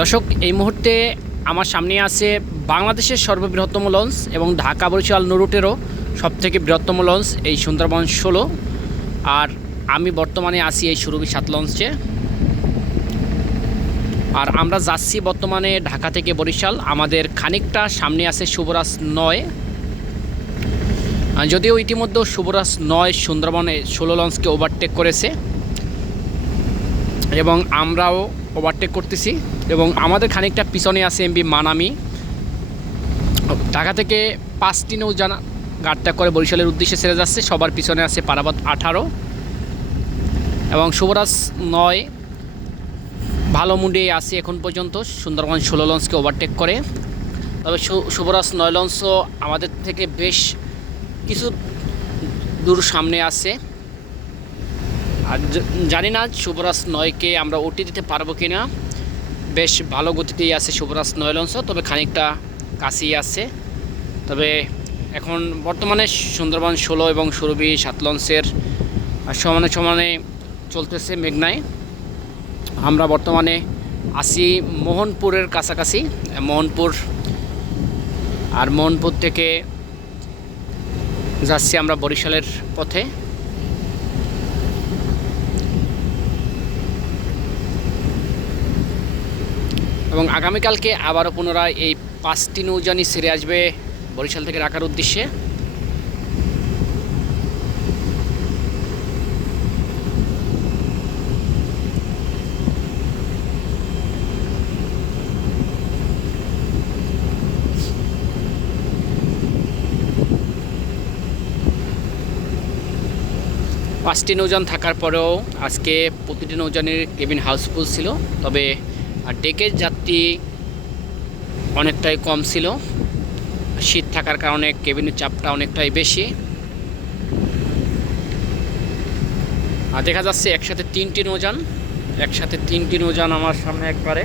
দর্শক, এই মুহূর্তে আমার সামনে আছে বাংলাদেশের সর্ববৃহত্তম লঞ্চ এবং ঢাকা বরিশাল নুরুটেরও সবথেকে বৃহত্তম লঞ্চ, এই সুন্দরবন ষোলো। আর আমি বর্তমানে আছি এই সুরভি সাত লঞ্চে। আর আমরা যাচ্ছি বর্তমানে ঢাকা থেকে বরিশাল। আমাদের খানিকটা সামনে আছে শুভরাজ নয়। যদিও ইতিমধ্যে শুভরাজ নয় সুন্দরবনে ষোলো লঞ্চকে ওভারটেক করেছে। এবং আমরাও ওভারটেক করতেছি এবং আমাদের খানিকটা পিছনে আছে এমবি মানামি। ঢাকা থেকে পাঁচটি নৌজানা গাড়টা করে বরিশালের উদ্দেশ্যে ছেড়ে যাচ্ছে, সবার পিছনে আছে পারাবাদ আঠারো এবং শুভরাজ নয় ভালো মুডে আছে এখন পর্যন্ত, সুন্দরবন ষোলো লঞ্চকে ওভারটেক করে। তবে শুভরাজ নয় লঞ্চও আমাদের থেকে বেশ কিছু দূর সামনে আছে। আর জানি না শুভরাজ নয়কে আমরা ওটি দিতে পারব কি না বেশ ভালো গতিতেই আছে শুভরাজ নয় লঞ্চ, তবে খানিকটা কাছেই আছে। তবে এখন বর্তমানে সুন্দরবন ষোলো এবং সুরভি সাত লঞ্চের সমানে সমানে চলতেছে মেঘনায়। আমরা বর্তমানে আছি মোহনপুরের কাছাকাছি, মোহনপুর, আর মোহনপুর থেকে যাচ্ছি আমরা বরিশালের পথে। এবং আগামীকালকে আবারও পুনরায় এই পাঁচটি নৌজানি ছেড়ে আসবে বরিশাল থেকে রাখার উদ্দেশ্যে। পাঁচটি নৌযান থাকার পরেও আজকে প্রতিটি নৌযানের কেবিন হাউসফুল ছিল, তবে আর ডেকের যাত্রী অনেকটাই কম ছিল। শীত থাকার কারণে কেবিনের চাপটা অনেকটাই বেশি। আর দেখা যাচ্ছে একসাথে তিনটি নৌযান, একসাথে তিনটি নৌযান আমার সামনে একবারে।